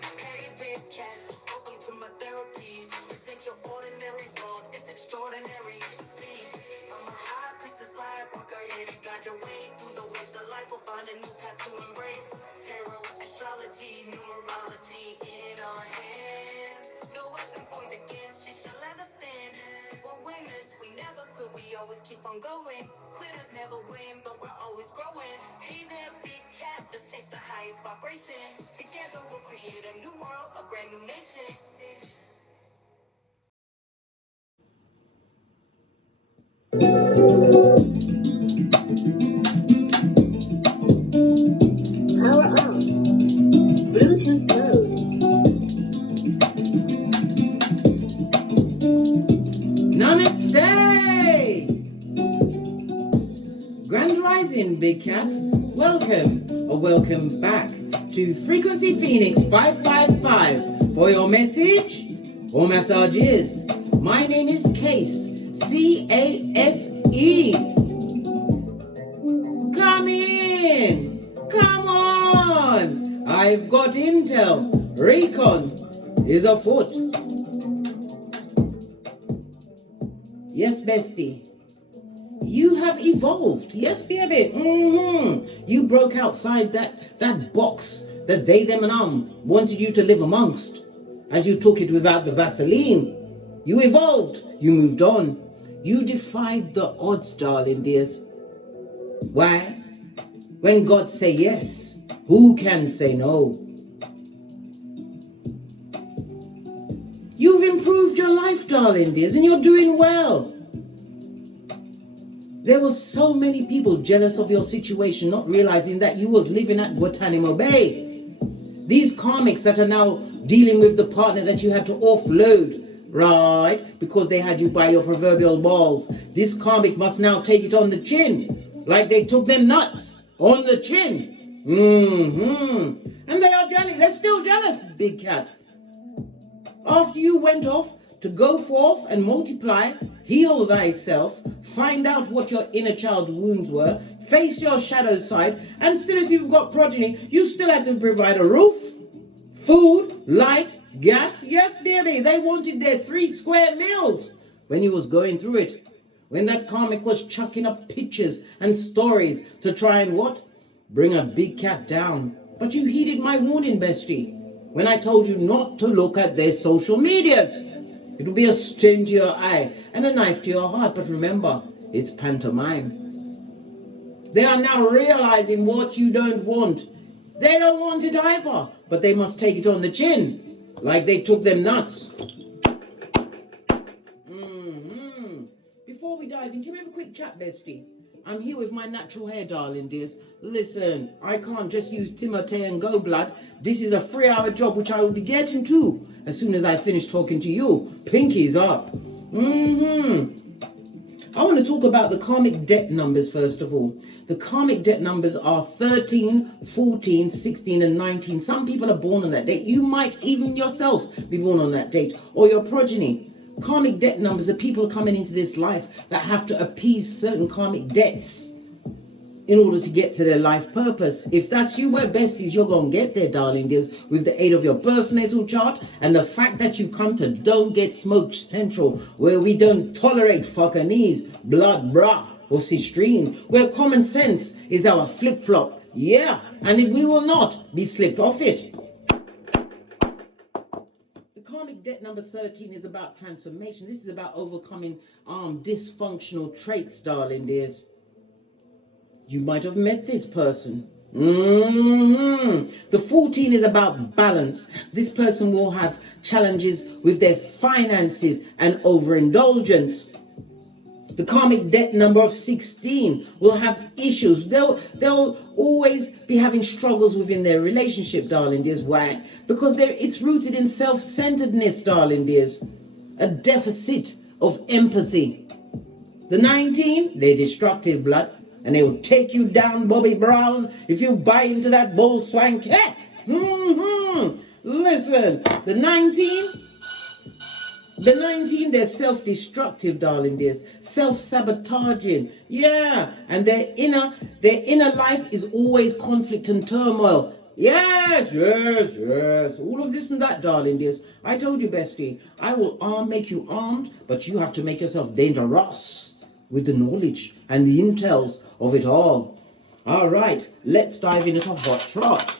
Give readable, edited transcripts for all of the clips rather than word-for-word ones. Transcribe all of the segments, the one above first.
Hey, big cat, welcome to my therapy. This ain't your ordinary world, it's extraordinary. See, I'm a high priestess lightworker, here to guide your way through the waves of life. We'll find a new path to embrace. Tarot, astrology, numerology in our hands. No weapon formed against you shall ever stand. We're winners, we never quit, we always keep on going. Quitters never win, but we're always growing. Hey there, big cat, let's chase the highest vibration. Together we'll create a new world, a brand new nation. Power on. Bluetooth mode. Namaste! Grand Rising, Big Cat. Welcome or welcome back to Frequency Phoenix 555 for your message or massages. My name is Case, C-A-S-E. Come in! Come on! I've got intel. Recon is afoot. Yes, bestie. You have evolved. Yes, baby. You broke outside that box that they, them, and wanted you to live amongst. As you took it without the Vaseline. You evolved. You moved on. You defied the odds, darling dears. Why? When God say yes, who can say no? You've improved your life, darling dears, and you're doing well. There were so many people jealous of your situation, not realizing that you was living at Guantanamo Bay. These karmics that are now dealing with the partner that you had to offload, right? Because they had you by your proverbial balls. This karmic must now take it on the chin, like they took them nuts on the chin. And they are jealous. They're still jealous, Big Cat. After you went off to go forth and multiply, heal thyself, find out what your inner child wounds were, face your shadow side, and still if you've got progeny, you still had to provide a roof, food, light, gas. Yes, baby, they wanted their 3 square meals when you was going through it. When that karmic was chucking up pictures and stories to try and what? Bring a Big Cat down. But you heeded my warning, bestie, when I told you not to look at their social medias. It will be a sting to your eye and a knife to your heart. But remember, it's pantomime. They are now realizing what you don't want. They don't want it either, but they must take it on the chin, like they took them nuts. Before we dive in, can we have a quick chat, bestie? I'm here with my natural hair, darling dears. Listen, I can't just use Timotei and Go Blood. This is a 3-hour job which I will be getting to as soon as I finish talking to you. Pinky's up. I want to talk about the karmic debt numbers first of all. The karmic debt numbers are 13, 14, 16 and 19. Some people are born on that date. You might even yourself be born on that date, or your progeny. Karmic debt numbers are people coming into this life that have to appease certain karmic debts in order to get to their life purpose. If that's you, we're besties, you're going to get there, darling dears, with the aid of your birth natal chart and the fact that you come to Don't Get Smoked Central, where we don't tolerate fuckanese, blood, bra, or cistrine, where common sense is our flip-flop. Yeah, and we will not be slipped off it. Karmic debt number 13 is about transformation. This is about overcoming dysfunctional traits, darling dears. You might have met this person. The 14 is about balance. This person will have challenges with their finances and overindulgence. The karmic debt number of 16 will have issues. They'll always be having struggles within their relationship, darling dears. Why? Because it's rooted in self-centeredness, darling dears. A deficit of empathy. The 19, they're destructive, blood. And they will take you down, Bobby Brown, if you buy into that bull swank. Hey! Listen, the 19, they're self-destructive, darling dears. Self-sabotaging. Yeah. And their inner life is always conflict and turmoil. Yes, yes, yes. All of this and that, darling dears. I told you, bestie, I will make you armed, but you have to make yourself dangerous with the knowledge and the intels of it all. All right, let's dive into hot trot.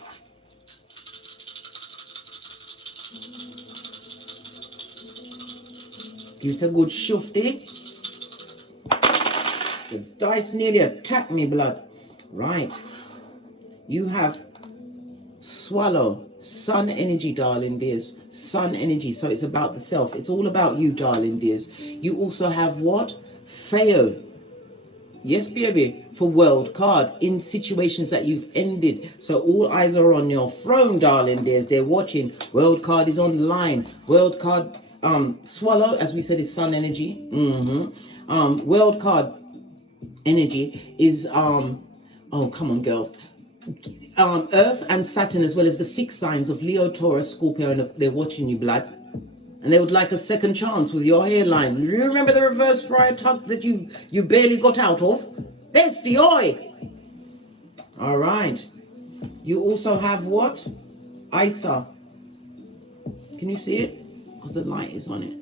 Give it a good shufty. The dice nearly attacked me, blood. Right. You have swallow, sun energy, darling dears. Sun energy. So it's about the self. It's all about you, darling dears. You also have what? Feo. Yes, baby. For world card. In situations that you've ended. So all eyes are on your throne, darling dears. They're watching. World card is online. World card, swallow, as we said, is sun energy. World card energy is, oh, come on, girls. Earth and Saturn, as well as the fixed signs of Leo, Taurus, Scorpio, and they're watching you, blood. And they would like a second chance with your hairline. Do you remember the reverse friar tuck that you barely got out of? Bestie, oi! All right. You also have what? Isa. Can you see it? Because the light is on it.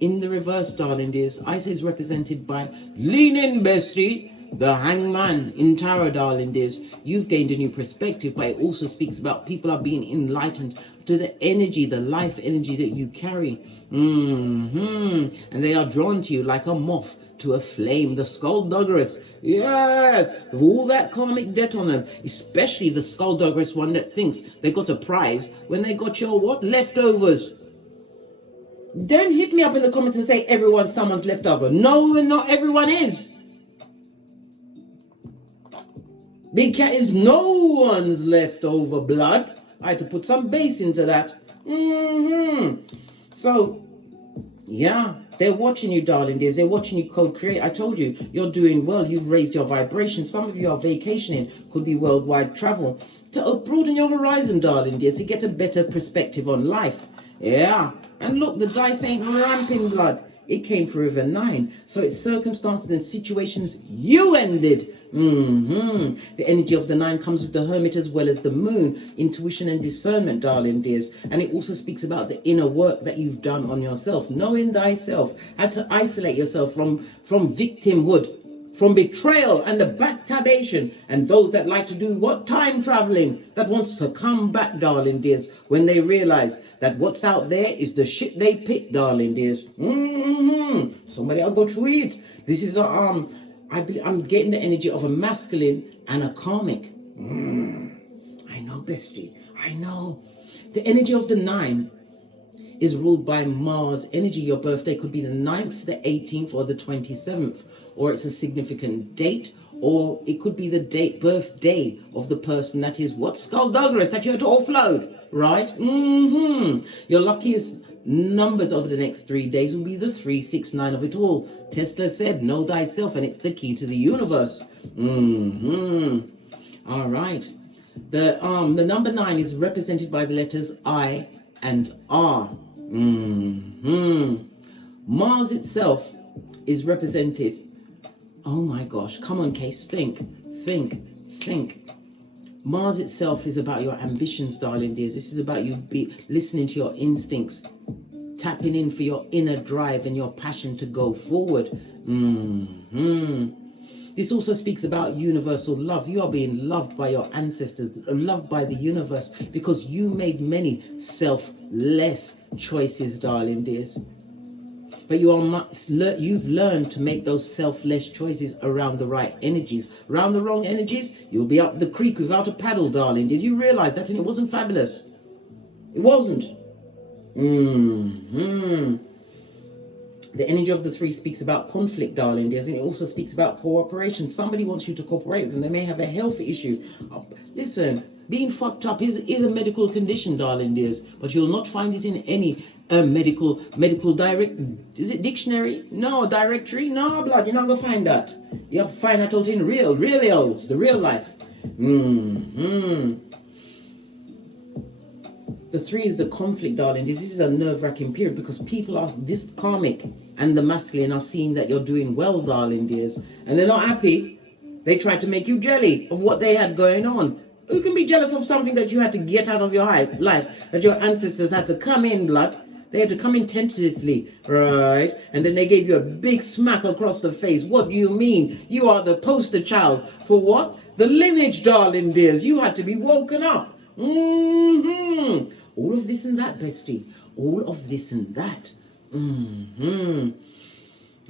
In the reverse, darling dears, Isa is represented by lean in, bestie. The hangman in tarot, darling dears. You've gained a new perspective, but it also speaks about people are being enlightened to the energy, the life energy that you carry. And they are drawn to you like a moth to a flame. The skullduggerous, yes, with all that karmic debt on them, especially the skullduggerous one that thinks they got a prize when they got your what? Leftovers. Don't hit me up in the comments and say everyone's someone's leftover. No, not everyone is. Big cat is no one's leftover, blood. I had to put some bass into that. So, yeah, they're watching you, darling dears. They're watching you co-create. I told you, you're doing well. You've raised your vibration. Some of you are vacationing. Could be worldwide travel. To broaden your horizon, darling dears, to get a better perspective on life. Yeah. And look, the dice ain't ramping, blood. It came for River 9. So it's circumstances and situations you ended. The energy of the 9 comes with the Hermit as well as the Moon. Intuition and discernment, darling dears. And it also speaks about the inner work that you've done on yourself. Knowing thyself. Had to isolate yourself from victimhood. From betrayal and the backtabation. And those that like to do what? Time traveling. That wants to come back, darling dears. When they realize that what's out there is the shit they pick, darling dears. Somebody I'll go through it. This is a I'm getting the energy of a masculine and a karmic. I know, bestie. I know. The energy of the 9 is ruled by Mars energy. Your birthday could be the 9th, the 18th, or the 27th. Or it's a significant date. Or it could be the birthday of the person that is what? Skullduggerous that you had to offload. Right? Your luckiest numbers over the next 3 days will be the 3, 6, 9 of it all. Tesla said, know thyself, and it's the key to the universe. All right. The number 9 is represented by the letters I and R. Mars itself is represented. Oh my gosh, come on, Case, think. Mars itself is about your ambitions, darling dears. This is about you listening to your instincts, tapping in for your inner drive and your passion to go forward. This also speaks about universal love. You are being loved by your ancestors, loved by the universe, because you made many selfless choices, darling dears. But you've learned to make those selfless choices around the right energies. Around the wrong energies, you'll be up the creek without a paddle, darling. Did you realize that? And it wasn't fabulous. It wasn't. The energy of the 3 speaks about conflict, darling dears, and it also speaks about cooperation. Somebody wants you to cooperate with them. They may have a health issue. Listen, being fucked up is a medical condition, darling dears, but you'll not find it in any medical direct, is it dictionary? No, directory? No, blood, you're not going to find that. You have to find that out in the real life. The 3 is the conflict, darling. This is a nerve-wracking period because people are, this karmic and the masculine are seeing that you're doing well, darling dears. And they're not happy. They try to make you jelly of what they had going on. Who can be jealous of something that you had to get out of your life, that your ancestors had to come in, blood? They had to come in tentatively, right? And then they gave you a big smack across the face. What do you mean? You are the poster child for what? The lineage, darling dears. You had to be woken up. All of this and that, bestie. All of this and that.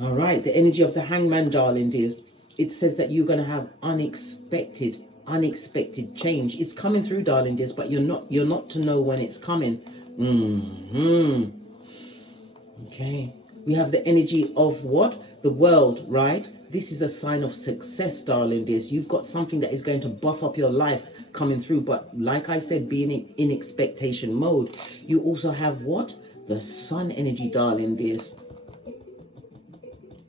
All right, the energy of the hangman, darling dears. It says that you're going to have unexpected change. It's coming through, darling dears, but you're not to know when it's coming. Okay, we have the energy of what? The world, right? This is a sign of success, darling dears. You've got something that is going to buff up your life coming through, but like I said, being in expectation mode. You also have what? The sun energy, darling dears.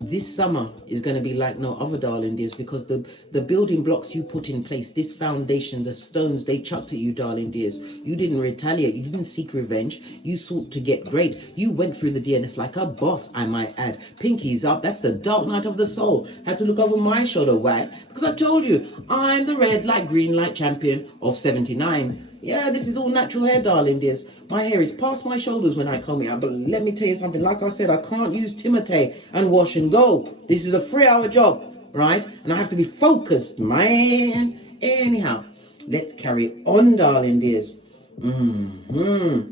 This summer is going to be like no other, darling dears, because the building blocks you put in place, this foundation, the stones they chucked at you, darling dears, you didn't retaliate, you didn't seek revenge, you sought to get great. You went through the DNS like a boss, I might add. Pinkies up, that's the dark night of the soul. Had to look over my shoulder. Why? Because I told you, I'm the red light, green light champion of 79. Yeah, this is all natural hair, darling dears. My hair is past my shoulders when I comb it out. But let me tell you something. Like I said, I can't use Timotei and wash and go. This is a 3-hour job, right? And I have to be focused, man. Anyhow, let's carry on, darling dears. The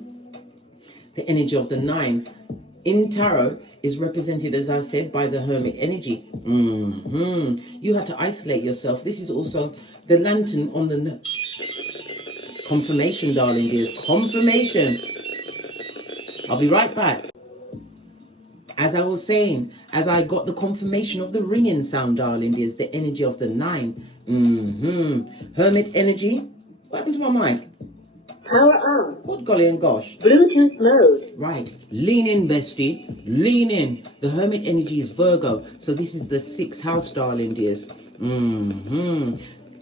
energy of the 9 in tarot is represented, as I said, by the hermit energy. You had to isolate yourself. This is also the lantern on the... confirmation, darling dears. Confirmation. I'll be right back. As I was saying, as I got the confirmation of the ringing sound, darling dears, the energy of the 9. Hermit energy. What happened to my mic? Power on. What golly and gosh. Bluetooth mode. Right. Lean in, bestie. Lean in. The hermit energy is Virgo. So this is the 6th house, darling dears.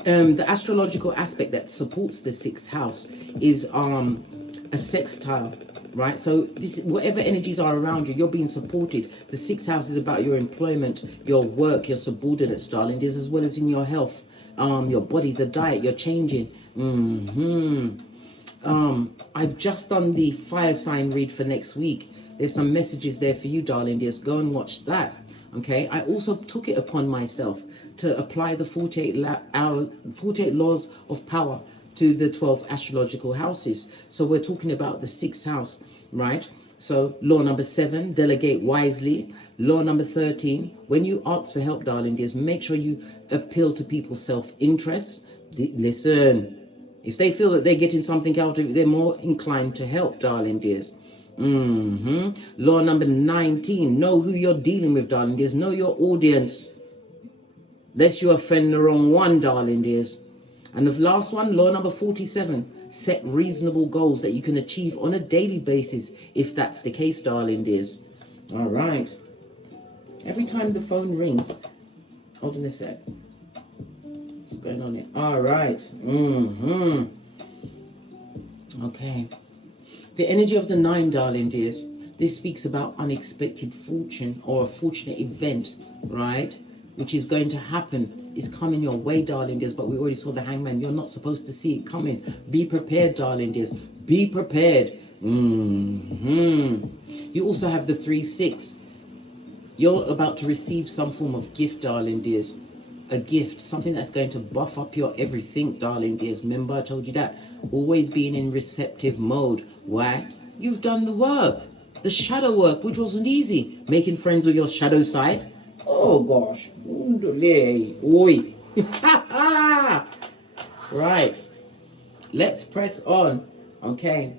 The astrological aspect that supports the 6th house is a sextile, right? So this, whatever energies are around you, you're being supported. The 6th house is about your employment, your work, your subordinates, darling dears, as well as in your health, your body, the diet, you're changing. I've just done the fire sign read for next week. There's some messages there for you, darling dears. Go and watch that. Okay, I also took it upon myself to apply the 48 laws of power to the 12 astrological houses. So we're talking about the 6th house, right? So law number 7, delegate wisely. Law number 13, when you ask for help, darling dears, make sure you appeal to people's self-interest. Listen, if they feel that they're getting something out of it, they're more inclined to help, darling dears. Law number 19, know who you're dealing with, darling dears. Know your audience, lest you offend the wrong one, darling dears. And the last one, law number 47, set reasonable goals that you can achieve on a daily basis, if that's the case, darling dears. All right. Every time the phone rings, hold on a sec. What's going on here? All right. Okay. The energy of the 9, darling dears. This speaks about unexpected fortune or a fortunate event, right? Which is going to happen, is coming your way, darling dears. But we already saw the hangman. You're not supposed to see it coming. Be prepared, darling dears. Be prepared. You also have the 3-6. You're about to receive some form of gift, darling dears. A gift, something that's going to buff up your everything, darling dears. Remember, I told you that. Always being in receptive mode. Why? You've done the work. The shadow work, which wasn't easy. Making friends with your shadow side. Oh, gosh. Oi. Right. Let's press on. Okay.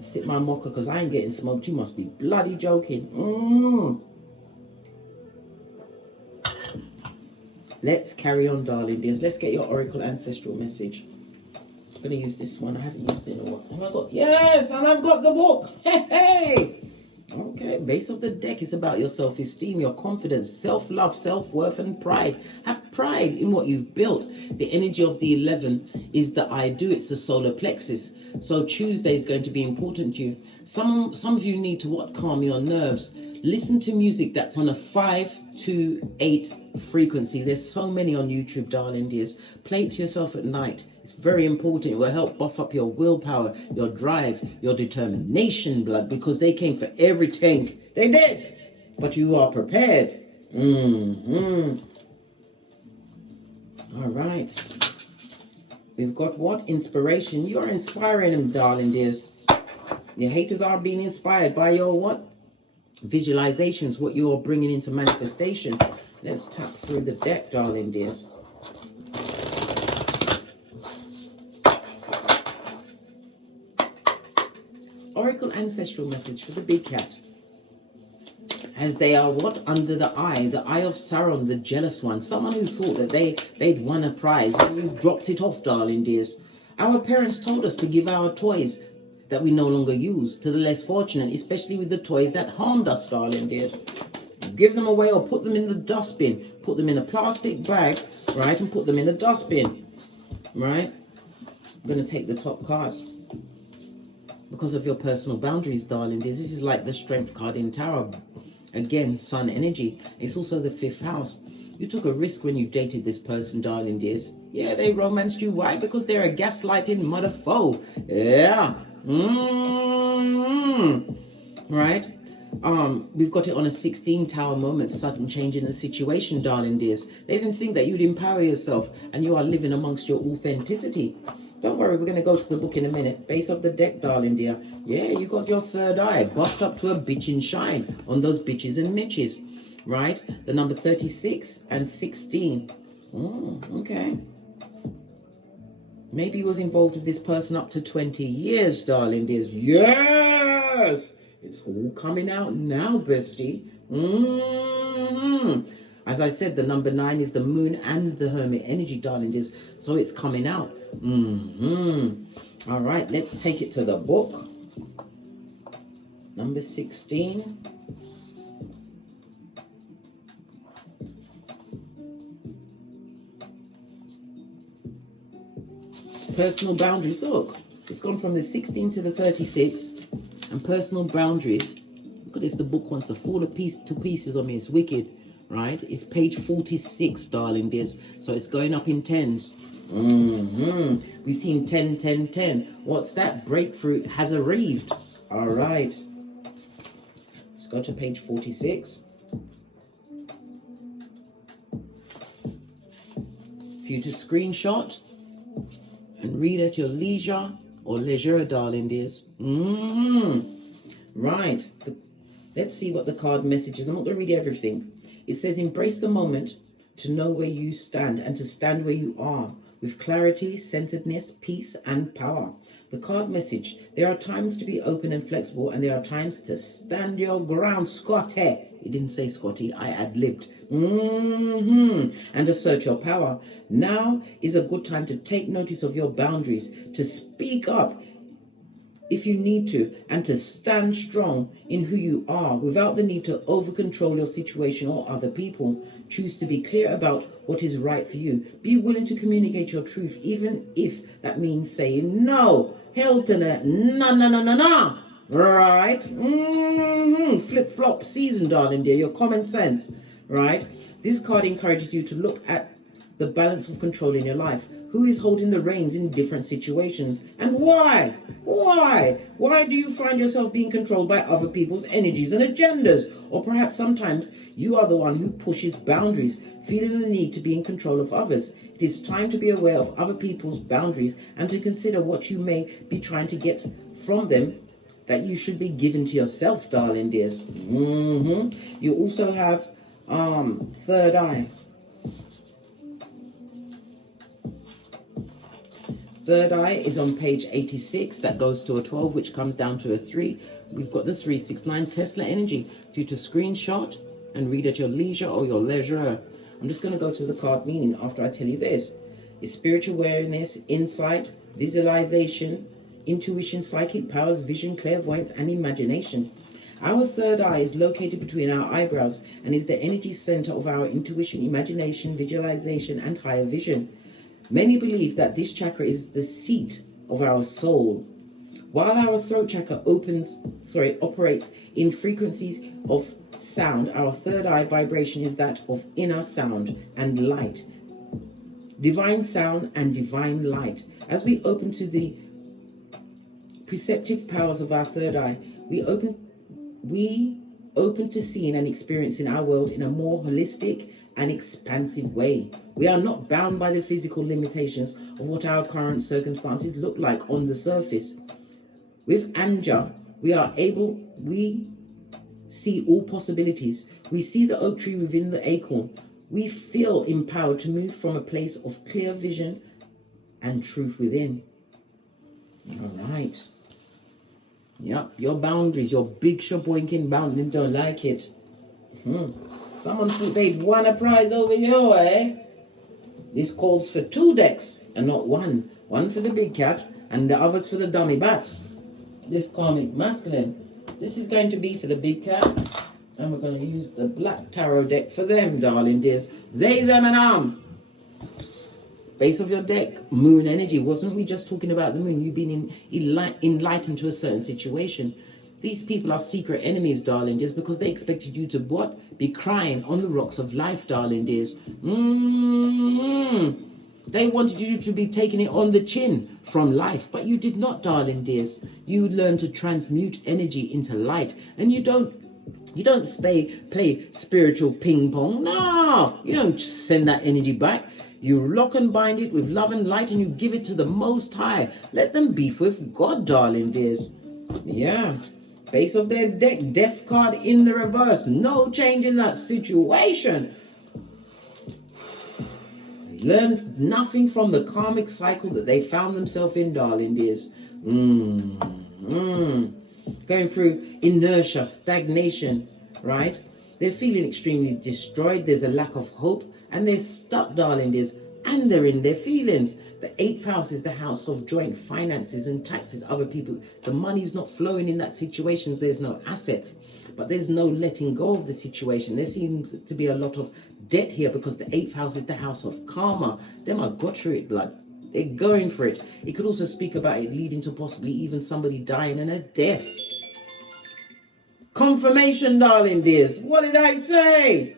Sip my mocha because I ain't getting smoked. You must be bloody joking. Let's carry on, darling dears. Let's get your oracle ancestral message. I'm going to use this one. I haven't used it in a while. Oh my God. Yes, and I've got the book. Hey. Okay, base of the deck is about your self-esteem, your confidence, self-love, self-worth, and pride. Have pride in what you've built. The energy of the 11 is the I do. It's the solar plexus. So Tuesday is going to be important to you. Some of you need to calm your nerves. Listen to music that's on a 5-8 frequency. There's so many on YouTube, darling dears. Play it to yourself at night. It's very important. It will help buff up your willpower, your drive, your determination, blood, because they came for everything. They did. But you are prepared. All right. We've got what? Inspiration. You're inspiring them, darling dears. Your haters are being inspired by your what? Visualizations, what you are bringing into manifestation. Let's tap through the deck, darling dears. Oracle ancestral message for the big cat. As they are what? Under the eye of Sauron, the jealous one. Someone who thought that they'd won a prize when you dropped it off, darling dears. Our parents told us to give our toys that we no longer use to the less fortunate, especially with the toys that harmed us, darling dears. Give them away or put them in the dustbin. Put them in a plastic bag, right, and put them in the dustbin, right? I'm going to take the top card. Because of your personal boundaries, darling dears. This is like the strength card in tarot. Again, sun energy. It's also the 5th house. You took a risk when you dated this person, darling dears. Yeah, they romanced you. Why? Because they're a gaslighting mother foe. Yeah. Right? We've got it on a 16 tower moment, sudden change in the situation, darling dears. They didn't think that you'd empower yourself and you are living amongst your authenticity. Don't worry, we're going to go to the book in a minute. Base of the deck, darling dear. Yeah, you got your third eye buffed up to a bitchin' shine on those bitches and mitches. Right? The number 36 and 16. Okay. Maybe you was involved with this person up to 20 years, darling dears. Yes! It's all coming out now, bestie. As I said, the number 9 is the moon and the hermit energy, darling dears. So it's coming out. All right, let's take it to the book. Number 16. Personal boundaries. Look, it's gone from the 16 to the 36. And personal boundaries. Look at this. The book wants to fall to pieces on me. It's wicked, right? It's page 46, darling dears. So it's going up in tens. We've seen 10, 10, 10. What's that? Breakthrough has arrived. All right. Let's go to page 46. For you to screenshot and read at your leisure or leisure, darling dears. Right. Let's see what the card message is. I'm not going to read everything. It says, embrace the moment to know where you stand and to stand where you are with clarity, centeredness, peace, and power. The card message, there are times to be open and flexible, and there are times to stand your ground, Scotty. He didn't say Scotty, I ad-libbed. And assert your power. Now is a good time to take notice of your boundaries, to speak up if you need to, and to stand strong in who you are without the need to over-control your situation or other people. Choose to be clear about what is right for you. Be willing to communicate your truth, even if that means saying no. Hell to that. No. Right? Flip-flop season, darling dear. Your common sense. Right? This card encourages you to look at the balance of control in your life. Who is holding the reins in different situations, and why? Why do you find yourself being controlled by other people's energies and agendas? Or perhaps sometimes you are the one who pushes boundaries, feeling the need to be in control of others. It is time to be aware of other people's boundaries and to consider what you may be trying to get from them that you should be giving to yourself, darling dears. You also have third eye. Third eye is on page 86. That goes to a 12, which comes down to a 3. We've got the 369 Tesla energy. Due to screenshot and read at your leisure or your leisure. I'm just going to go to the card meaning after I tell you this. It's spiritual awareness, insight, visualization, intuition, psychic powers, vision, clairvoyance, and imagination. Our third eye is located between our eyebrows and is the energy center of our intuition, imagination, visualization, and higher vision. Many believe that this chakra is the seat of our soul. While our throat chakra operates in frequencies of sound, our third eye vibration is that of inner sound and light. divine sound and divine light. As we open to the perceptive powers of our third eye, we open to seeing and experiencing our world in a more holistic and expansive way. We are not bound by the physical limitations of what our current circumstances look like on the surface. With Anja, we see all possibilities. We see the oak tree within the acorn. We feel empowered to move from a place of clear vision and truth within. All right. Yep, your boundaries, your big shaboinking boundaries don't like it. Someone thought they'd won a prize over here, eh? This calls for 2 decks and not one. One for the big cat and the others for the dummy bats. This karmic masculine. This is going to be for the big cat. And we're going to use the black tarot deck for them, darling dears. They, them, and Base of your deck, moon energy. Wasn't we just talking about the moon? You've been enlightened to a certain situation. These people are secret enemies, darling dears, because they expected you to what? Be crying on the rocks of life, darling dears. They wanted you to be taking it on the chin from life, but you did not, darling dears. You learn to transmute energy into light, and you don't play spiritual ping pong. No, you don't send that energy back. You lock and bind it with love and light, and you give it to the Most High. Let them beef with God, darling dears. Yeah. Base of their deck, death card in the reverse. No change in that situation. Learn nothing from the karmic cycle that they found themselves in, darling dears. Going through inertia, stagnation, right? They're feeling extremely destroyed. There's a lack of hope. And they're stuck, darling dears, and they're in their feelings. The 8th house is the house of joint finances and taxes, other people. The money's not flowing in that situation. There's no assets, but there's no letting go of the situation. There seems to be a lot of debt here because the 8th house is the house of karma. Them are got through it, blood. They're going for it. It could also speak about it leading to possibly even somebody dying and a death. Confirmation, darling dears. What did I say?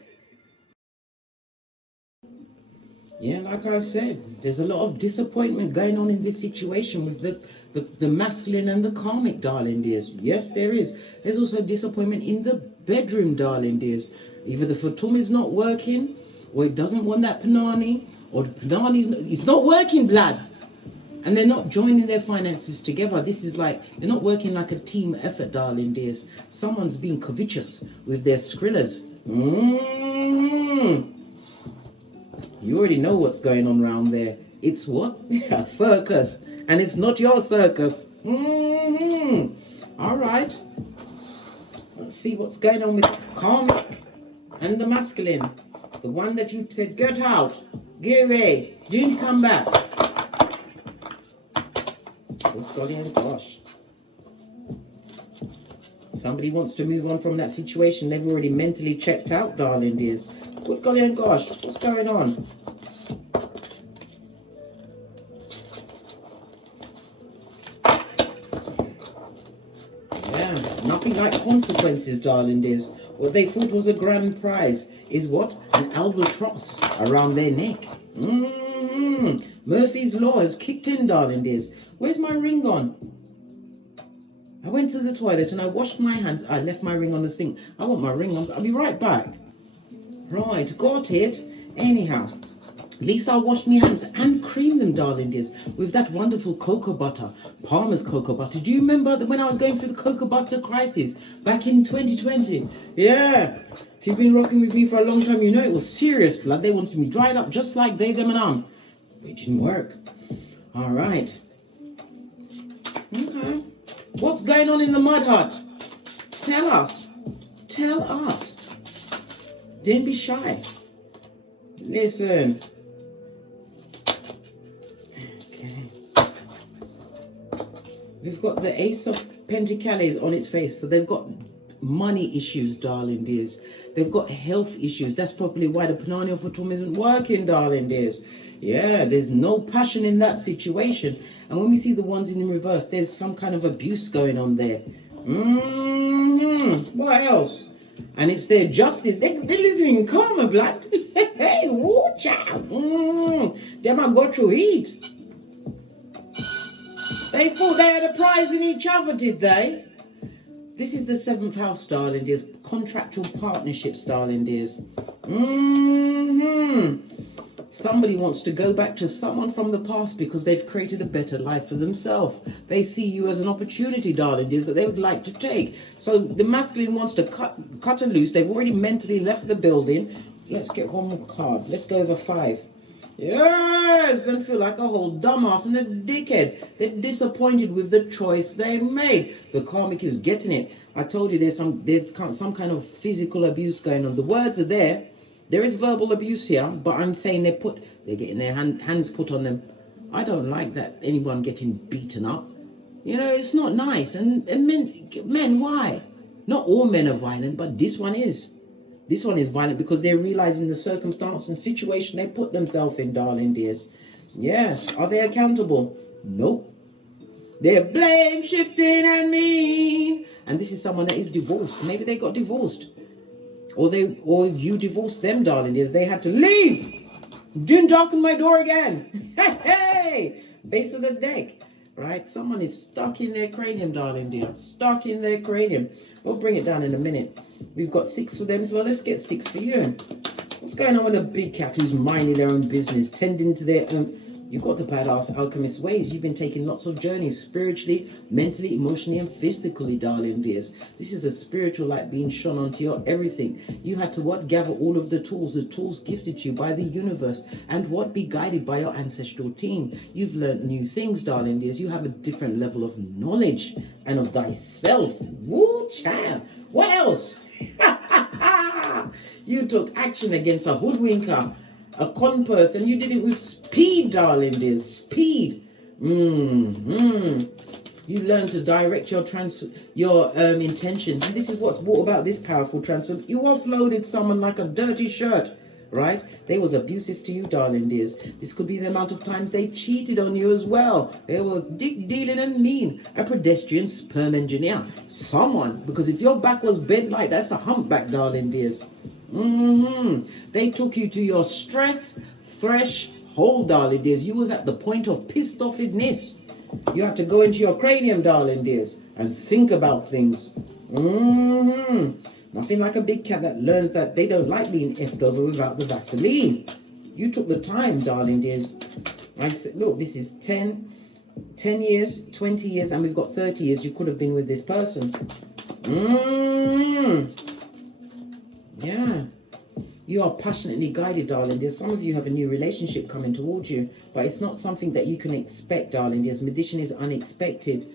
Yeah, like I said, there's a lot of disappointment going on in this situation with the masculine and the karmic, darling dears. Yes, there is. There's also disappointment in the bedroom, darling dears. Either the Fatum is not working, or it doesn't want that Panani, or the Panani is not working, blood. And they're not joining their finances together. This is like, they're not working like a team effort, darling dears. Someone's being covetous with their skrillers. You already know what's going on around there. It's what? A circus. And it's not your circus. All right. Let's see what's going on with karmic and the masculine. The one that you said, get out, get away, didn't come back. Oh, golly gosh. Somebody wants to move on from that situation. They've already mentally checked out, darling dears. Good golly and gosh, what's going on? Yeah, nothing like consequences, darling dears. What they thought was a grand prize is what? An albatross around their neck. Murphy's Law has kicked in, darling dears. Where's my ring gone? I went to the toilet and I washed my hands. I left my ring on the sink. I want my ring on. I'll be right back. Right, got it. Anyhow, at least I washed my hands and creamed them, darling dears, with that wonderful cocoa butter, Palmer's cocoa butter. Do you remember when I was going through the cocoa butter crisis back in 2020? Yeah. If you've been rocking with me for a long time, you know it was serious, blood. They wanted me dried up just like they, them, and It didn't work. All right. Okay. What's going on in the mud hut? Tell us. Tell us. Don't be shy. Listen. Okay. We've got the Ace of Pentacles on its face. So they've got money issues, darling dears. They've got health issues. That's probably why the Panani of Fatum isn't working, darling dears. Yeah, there's no passion in that situation. And when we see the ones in the reverse, there's some kind of abuse going on there. What else? And it's their justice. They're living in karma, blood. Hey, woo, child. They might go through heat. They thought they had a prize in each other, did they? This is the 7th house, darling dears. Contractual partnerships, darling dears. Somebody wants to go back to someone from the past because they've created a better life for themselves. They see you as an opportunity, darling dears, that they would like to take. So the masculine wants to cut her loose. They've already mentally left the building. Let's get one more card. Let's go over 5. Yes, and feel like a whole dumbass and a dickhead. They're disappointed with the choice they made. The karmic is getting it. I told you there's some kind of physical abuse going on. The words are there. There is verbal abuse here, but I'm saying they're getting their hands put on them. I don't like that, anyone getting beaten up. You know, it's not nice. And men, why? Not all men are violent, but this one is. This one is violent because they're realizing the circumstance and situation they put themselves in, darling dears. Yes. Are they accountable? Nope. They're blame shifting and mean. And this is someone that is divorced. Maybe they got divorced. Or you divorced them, darling dears. They had to leave. Didn't darken my door again. Hey, base of the deck. Right? Someone is stuck in their cranium, darling dear. Stuck in their cranium. We'll bring it down in a minute. We've got 6 for them, so let's get 6 for you. What's going on with a big cat who's minding their own business, tending to their own... You've got the badass alchemist ways. You've been taking lots of journeys spiritually, mentally, emotionally, and physically, darling dears. This is a spiritual light being shone onto your everything. You had to gather all of the tools gifted to you by the universe, and be guided by your ancestral team. You've learned new things, darling dears. You have a different level of knowledge and of thyself. Woo, child. What else? You took action against a hoodwinker, a con person. You did it with speed, darling dears. Speed. You learn to direct your intentions. And this is what's brought about this powerful transfer. You offloaded someone like a dirty shirt, right? They was abusive to you, darling dears. This could be the amount of times they cheated on you as well. They was dick dealing and mean. A pedestrian sperm engineer. Someone, because if your back was bent like that's a humpback, darling dears. They took you to your stress threshold, darling dears. You was at the point of pissed offedness. You have to go into your cranium, darling dears, and think about things. Nothing like a big cat that learns that they don't like being effed over without the Vaseline. You took the time, darling dears. I said, look, this is 10 years, 20 years, and we've got 30 years. You could have been with this person. Yeah. You are passionately guided, darling dears. Some of you have a new relationship coming towards you, but it's not something that you can expect, darling dears. Medition is unexpected.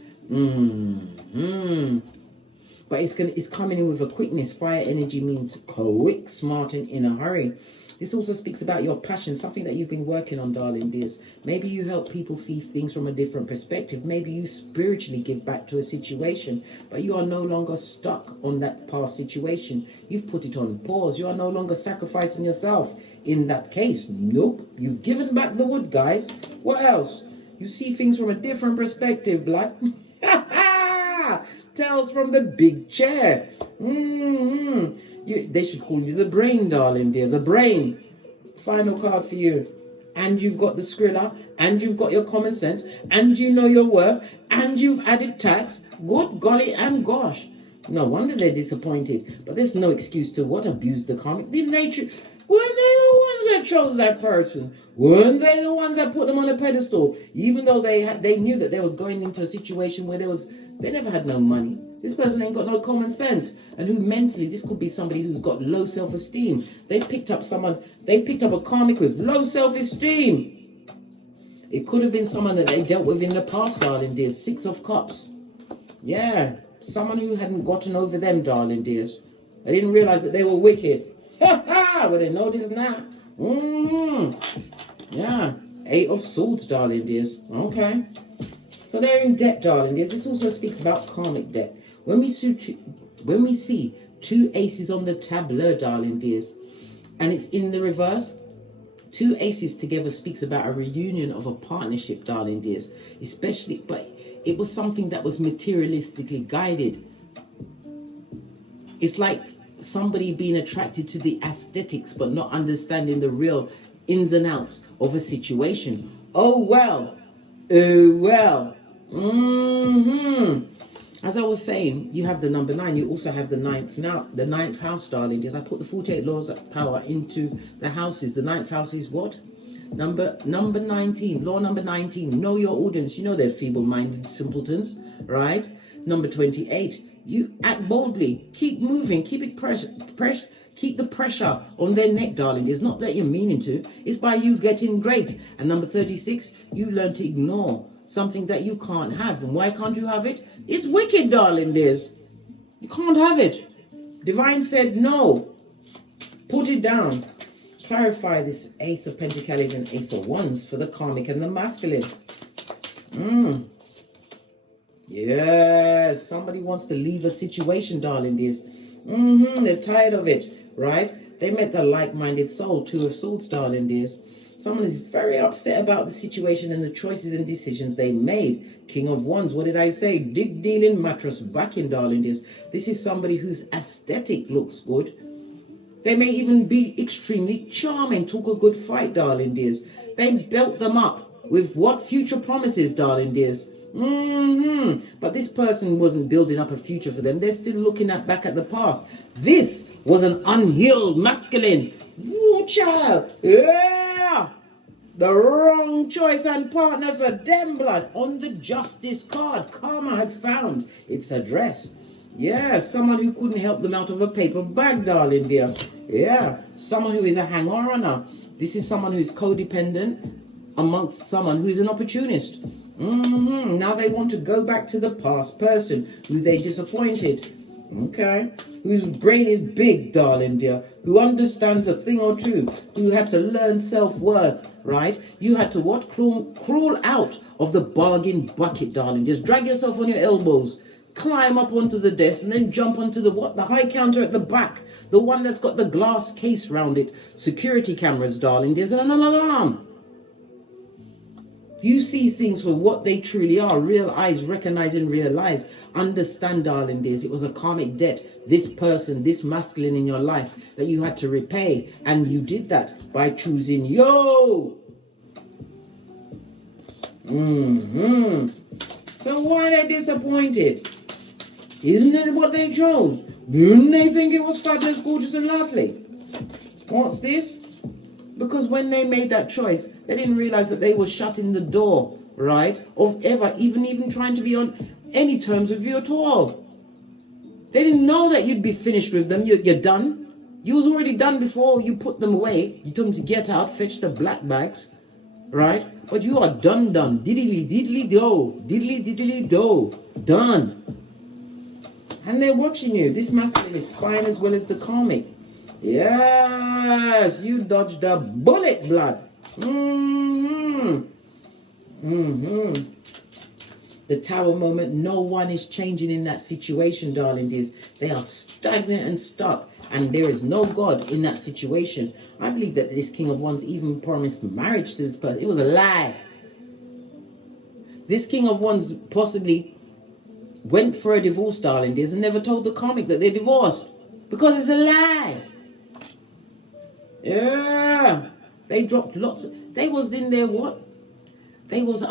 But it's coming in with a quickness. Fire energy means quick, smart, and in a hurry. This also speaks about your passion, something that you've been working on, darling dears. Maybe you help people see things from a different perspective. Maybe you spiritually give back to a situation, but you are no longer stuck on that past situation. You've put it on pause. You are no longer sacrificing yourself in that case. Nope. You've given back the wood, guys. What else? You see things from a different perspective, blood. Tales from the big chair. They should call you the brain, darling dear. The brain. Final card for you. And you've got the Skrilla. And you've got your common sense. And you know your worth. And you've added tax. Good golly and gosh. No wonder they're disappointed. But there's no excuse to what abuse the karmic. Didn't they? Weren't they the ones that chose that person? Weren't they the ones that put them on a pedestal? Even though they knew that they was going into a situation where they never had no money. This person ain't got no common sense. And who mentally, this could be somebody who's got low self-esteem. They picked up a karmic with low self-esteem. It could have been someone that they dealt with in the past, darling dears. 6 of Cups. Yeah. Someone who hadn't gotten over them, darling dears. They didn't realize that they were wicked. But they know this now. Yeah. 8 of Swords, darling dears. Okay. So they're in debt, darling dears. This also speaks about karmic debt. When we see 2 aces on the tableau, darling dears, and it's in the reverse, 2 aces together speaks about a reunion of a partnership, darling dears. Especially, but it was something that was materialistically guided. It's like somebody being attracted to the aesthetics but not understanding the real ins and outs of a situation. Oh well. As I was saying, you have the number 9. You also have the 9th. Now, the 9th house, darling, is I put the 48 laws of power into the houses. The 9th house is what? Number 19. Law number 19. Know your audience. You know they're feeble-minded simpletons, right? Number 28. You act boldly. Keep moving. Keep it keep the pressure on their neck, darling. It's not that you're meaning to. It's by you getting great. And number 36, you learn to ignore something that you can't have. And why can't you have it? It's wicked, darling, dears. You can't have it. Divine said no. Put it down. Clarify this Ace of Pentacles and Ace of Wands for the karmic and the masculine. Yes, somebody wants to leave a situation, darling, dears. They're tired of it, right? They met the like-minded soul, 2 of Swords, darling, dears. Someone is very upset about the situation and the choices and decisions they made. King of Wands, what did I say? Dig dealing mattress backing, darling, dears. This is somebody whose aesthetic looks good. They may even be extremely charming, talk a good fight, darling, dears. They built them up with what? Future promises, darling, dears. But this person wasn't building up a future for them. They're still looking back at the past. This was an unhealed masculine. Woo, child. Yeah. The wrong choice and partner for them, blood. On the Justice card, karma has found its address. Yeah, someone who couldn't help them out of a paper bag, darling, dear. Yeah, someone who is a hanger-on. This is someone who is codependent amongst someone who is an opportunist. Now they want to go back to the past person who they disappointed. Okay. Whose brain is big, darling dear. Who understands a thing or two. Who had to learn self-worth, right? You had to what? Crawl out of the bargain bucket, darling. Just drag yourself on your elbows. Climb up onto the desk and then jump onto the what? The high counter at the back. The one that's got the glass case round it. Security cameras, darling. There's an alarm. You see things for what they truly are. Real eyes recognize and realize. Understand, darling dears, it was a karmic debt. This person, this masculine in your life that you had to repay. And you did that by choosing yo. So why are they disappointed? Isn't it what they chose? Didn't they think it was fabulous, gorgeous and lovely? What's this? Because when they made that choice, they didn't realize that they were shutting the door, right? Of ever even trying to be on any terms with you at all. They didn't know that you'd be finished with them. You're done. You was already done before you put them away. You told them to get out, fetch the black bags, right? But you are done. Diddly do. Done. And they're watching you. This masculine is spying as well as the karmic. Yes, you dodged a bullet, blood. The Tower moment, no one is changing in that situation, darling dears. They are stagnant and stuck, and there is no God in that situation. I believe that this King of Wands even promised marriage to this person. It was a lie. This King of Wands possibly went for a divorce, darling dears, and never told the karmic that they're divorced. Because it's a lie. Yeah. They dropped lots. They was in there what? They was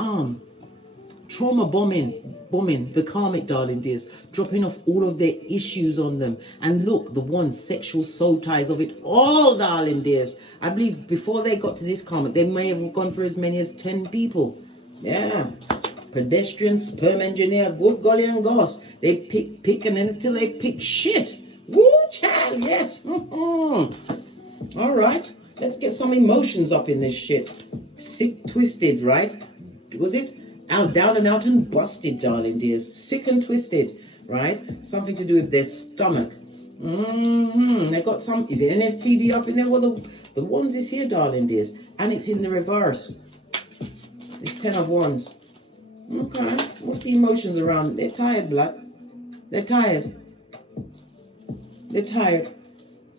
trauma bombing the karmic, darling dears, dropping off all of their issues on them. And look, the one sexual soul ties of it all, darling dears. I believe before they got to this karmic, they may have gone for as many as 10 people. Yeah. Pedestrian, sperm engineer, good golly and goss. They pick and then until they pick shit. Woo, child, yes. All right, let's get some emotions up in this shit. Sick, twisted, right? Was it? Out, down and out and busted, darling dears. Sick and twisted, right? Something to do with their stomach. They got some, is it an STD up in there? Well, the Wands is here, darling dears. And it's in the reverse. It's 10 of Wands. Okay, what's the emotions around? They're tired, blood. They're tired. They're tired.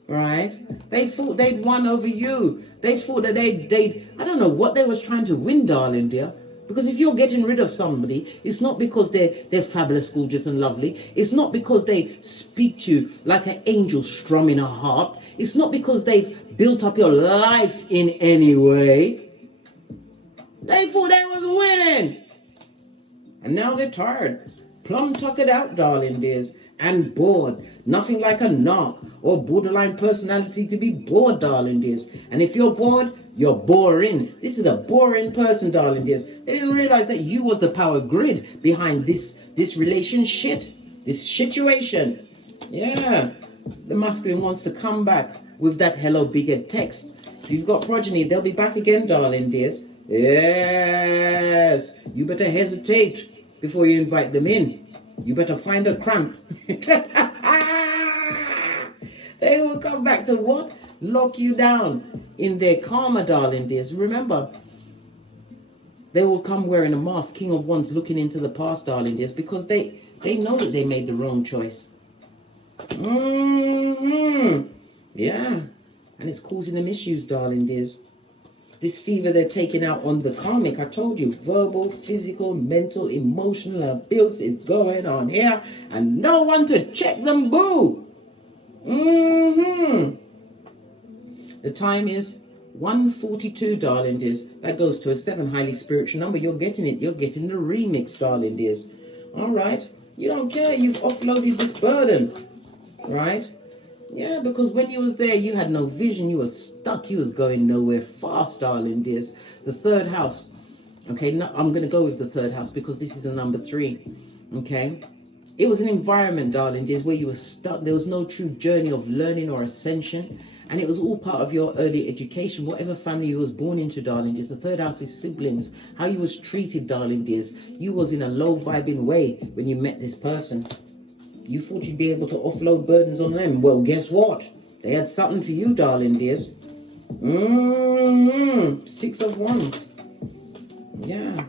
Right? They thought they'd won over you. They thought that they'd I don't know what they was trying to win, darling dear. Because if you're getting rid of somebody, it's not because they're fabulous, gorgeous and lovely. It's not because they speak to you like an angel strumming a harp. It's not because they've built up your life in any way. They thought they was winning. And now they're tired. Plum tuckered out, darling dears, and bored. Nothing like a narc or borderline personality to be bored, darling dears. And if you're bored, you're boring. This is a boring person, darling dears. They didn't realize that you was the power grid behind this relationship, this situation. Yeah. The masculine wants to come back with that hello big head text. If you've got progeny, they'll be back again, darling dears. Yes. You better hesitate before you invite them in. You better find a cramp. They will come back to what? Lock you down in their karma, darling dears. Remember, they will come wearing a mask, King of Wands, looking into the past, darling dears, because they know that they made the wrong choice. Yeah. And it's causing them issues, darling dears. This fever they're taking out on the karmic, I told you, verbal, physical, mental, emotional abuse is going on here, and no one to check them, boo. The time is 1:42, darling dears. That goes to a 7, highly spiritual number. You're getting it. You're getting the remix, darling dears. All right. You don't care. You've offloaded this burden, right? Yeah, because when you was there, you had no vision. You were stuck. You was going nowhere fast, darling dears. The 3rd house. Okay, no, I'm going to go with the 3rd house because this is a number 3. Okay. It was an environment, darling dears, where you were stuck. There was no true journey of learning or ascension. And it was all part of your early education, whatever family you was born into, darling dears. The 3rd house is siblings. How you was treated, darling dears. You was in a low vibing way when you met this person. You thought you'd be able to offload burdens on them. Well, guess what? They had something for you, darling dears. 6 of Wands. Yeah.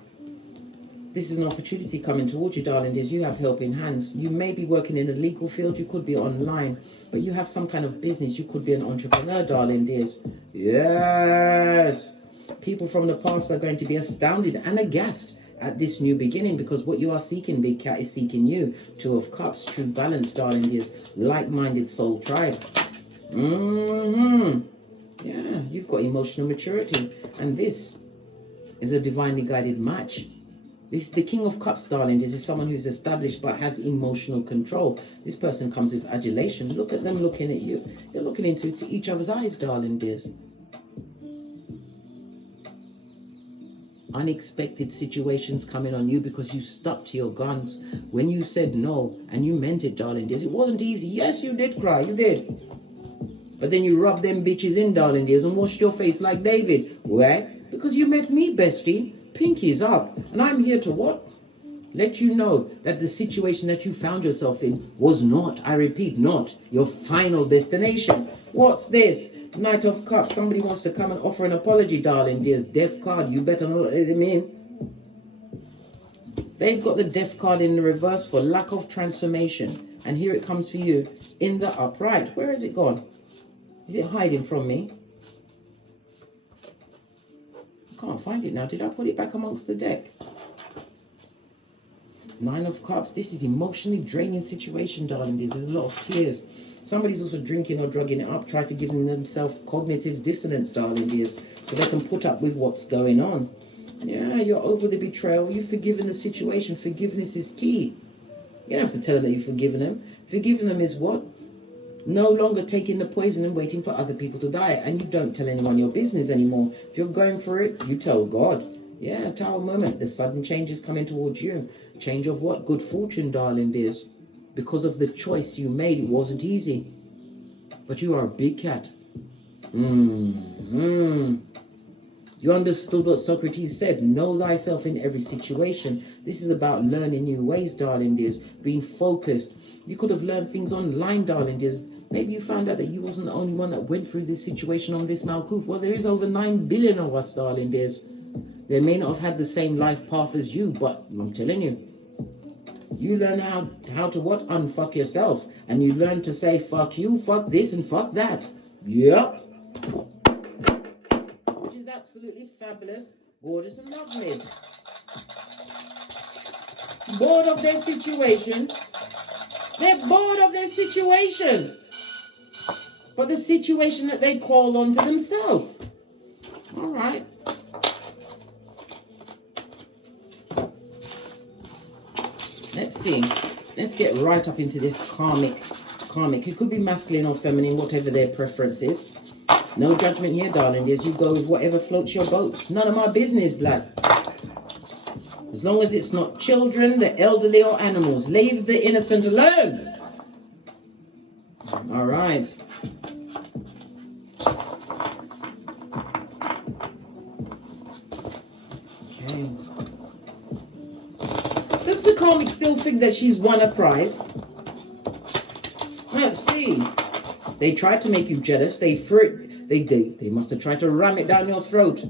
This is an opportunity coming towards you, darling dears. You have helping hands. You may be working in a legal field. You could be online. But you have some kind of business. You could be an entrepreneur, darling dears. Yes. People from the past are going to be astounded and aghast at this new beginning, because what you are seeking, big cat, is seeking you. 2 of Cups, true balance, darling dears. Like-minded soul tribe. Yeah, you've got emotional maturity. And this is a divinely guided match. This is the King of Cups, darling. This is someone who's established but has emotional control. This person comes with adulation. Look at them looking at you. You're looking into each other's eyes, darling dears. Unexpected situations coming on you because you stuck to your guns. When you said no, and you meant it, darling dears. It wasn't easy. Yes, you did cry. You did. But then you rubbed them bitches in, darling dears, and washed your face like David. Why? Because you met me, bestie. Pinky's up. And I'm here to what? Let you know that the situation that you found yourself in was not, I repeat, not your final destination. What's this? Knight of Cups. Somebody wants to come and offer an apology, darling dears. Death card. You better not let them in. They've got the death card in the reverse for lack of transformation. And here it comes for you in the upright. Where has it gone? Is it hiding from me? I can't find it now. Did I put it back amongst the deck? 9 of Cups. This is emotionally draining situation, darling. There's a lot of tears. Somebody's also drinking or drugging it up, trying to give themselves cognitive dissonance, darling dears, so they can put up with what's going on. Yeah, you're over the betrayal. You've forgiven the situation. Forgiveness is key. You don't have to tell them that you've forgiven them. Forgiving them is what? No longer taking the poison and waiting for other people to die. And you don't tell anyone your business anymore. If you're going for it, you tell God. Yeah, Tower moment. The sudden change is coming towards you. Change of what? Good fortune, darling dears. Because of the choice you made, it wasn't easy. But you are a big cat. You understood what Socrates said. Know thyself in every situation. This is about learning new ways, darling dears. Being focused. You could have learned things online, darling dears. Maybe you found out that you wasn't the only one that went through this situation on this Malkuth. Well, there is over 9 billion of us, darling dears. They may not have had the same life path as you, but I'm telling you, you learn how to what? Unfuck yourself. And you learn to say, fuck you, fuck this, and fuck that. Yep. Which is absolutely fabulous, gorgeous, and lovely. Bored of their situation. They're bored of their situation. But the situation that they call on to themselves. All right. Let's see. Let's get right up into this karmic. It could be masculine or feminine, whatever their preference is. No judgment here, darling. As you go with whatever floats your boat. None of my business, blood. As long as it's not children, the elderly, or animals. Leave the innocent alone. All right. Okay. Does the karmic still think that she's won a prize? Let's see. They tried to make you jealous. They must have tried to ram it down your throat.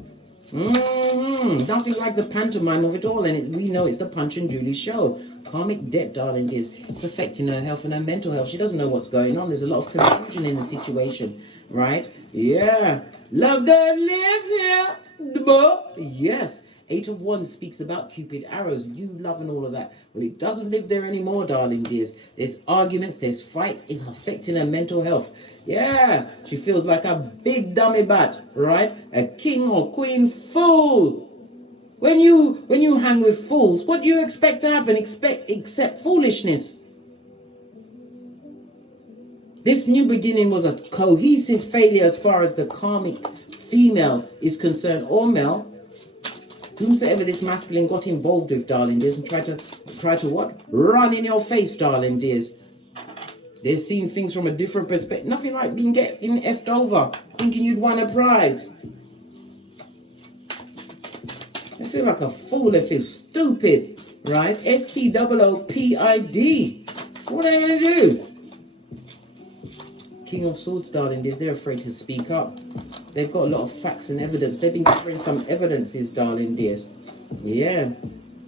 Nothing like the pantomime of it all, and we know it's the Punch and Julie show. Karmic debt, darling, it's affecting her health and her mental health. She doesn't know what's going on. There's a lot of confusion in the situation, right? Yeah. Love that live here. Yes. 8 of Wands speaks about Cupid arrows, you love and all of that. Well, it doesn't live there anymore, darling dears. There's arguments, there's fights. It's affecting her mental health. Yeah, she feels like a big dummy bat, right? A king or queen fool. When you hang with fools, what do you expect to happen? Except foolishness. This new beginning was a cohesive failure as far as the karmic female is concerned, or male. Whomsoever this masculine got involved with, darling dears, and try to what? Run in your face, darling dears. They're seeing things from a different perspective. Nothing like getting effed over, thinking you'd won a prize. They feel like a fool. They feel stupid, right? STOOPID. What are they going to do? King of Swords, darling dears, they're afraid to speak up. They've got a lot of facts and evidence. They've been gathering some evidences, darling dears. Yeah.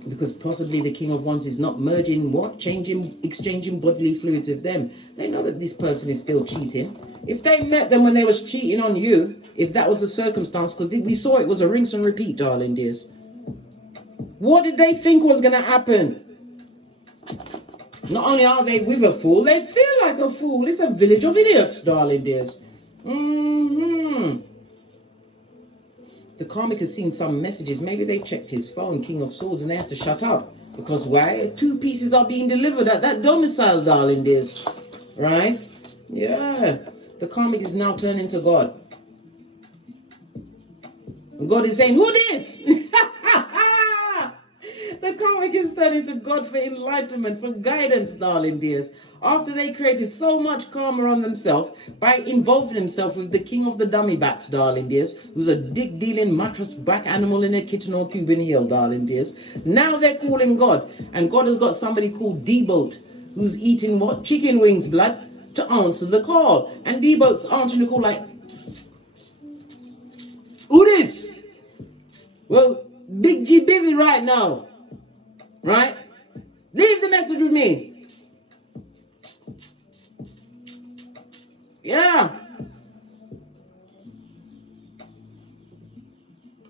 Because possibly the King of Wands is not merging what? Exchanging bodily fluids with them. They know that this person is still cheating. If they met them when they was cheating on you, if that was the circumstance, because we saw it was a rinse and repeat, darling dears. What did they think was going to happen? Not only are they with a fool, they feel like a fool. It's a village of idiots, darling dears. The karmic has seen some messages. Maybe they checked his phone, King of Swords, and they have to shut up. Because why? 2 pieces are being delivered at that domicile, darling dears. Right? Yeah. The karmic is now turning to God. And God is saying, who this? The karmic is turning to God for enlightenment, for guidance, darling dears. After they created so much karma on themselves by involving themselves with the king of the dummy bats, darling dears, who's a dick-dealing mattress back animal in a kitten or Cuban heel, darling dears. Now they're calling God, and God has got somebody called D-Boat, who's eating what? Chicken wings, blood, to answer the call. And D-Boat's answering the call like, who this? Well, Big G busy right now. Right? Leave the message with me. Yeah.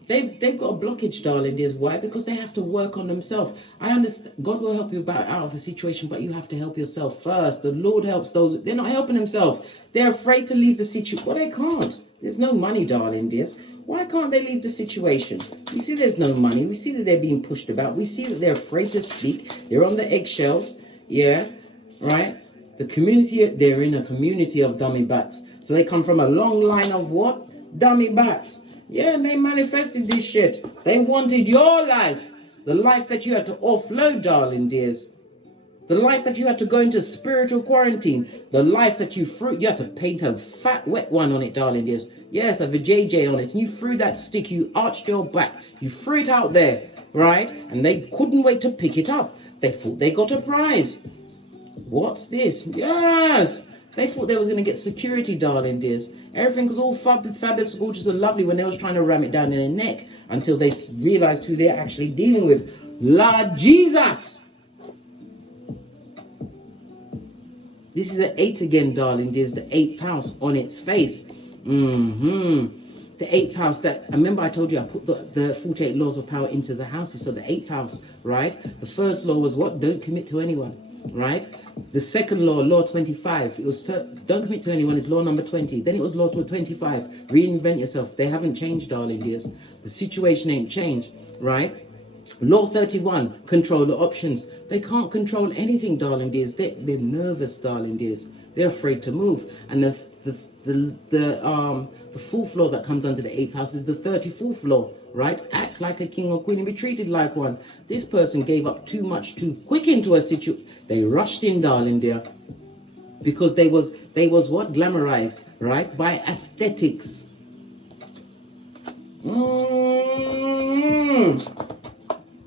They've got a blockage, darling dears. Why? Because they have to work on themselves. I understand. God will help you out of a situation, but you have to help yourself first. The Lord helps those. They're not helping themselves. They're afraid to leave the situation. Well, they can't. There's no money, darling dears. Why can't they leave the situation? We see there's no money. We see that they're being pushed about. We see that they're afraid to speak. They're on the eggshells. Yeah, right? The community, they're in a community of dummy bats. So they come from a long line of what? Dummy bats. Yeah, and they manifested this shit. They wanted your life. The life that you had to offload, darling dears. The life that you had to go into spiritual quarantine. The life that you had to paint a fat wet one on it, darling dears. Yes, a VJJ on it. And you threw that stick, you arched your back. You threw it out there, right? And they couldn't wait to pick it up. They thought they got a prize. What's this? Yes! They thought they was going to get security, darling dears. Everything was all fabulous, gorgeous and lovely when they was trying to ram it down in their neck. Until they realized who they're actually dealing with. Lord Jesus! This is an 8 again, darling. There's the 8th house on its face. the 8th house, that, remember I told you I put the 48 laws of power into the houses. So the 8th house, right? The first law was what? Don't commit to anyone, right? The second law, law 25, it was don't commit to anyone, is law number 20. Then it was law 25, reinvent yourself. They haven't changed, darling dears. The situation ain't changed, right? Law 31, control the options. They can't control anything, darling dears. They're nervous, darling dears. They're afraid to move. And the 4th law that comes under the 8th house is the 34th law, right? Act like a king or queen and be treated like one. This person gave up too much too quick into a situation. They rushed in, darling dear, because they was what? Glamorized, right? By aesthetics.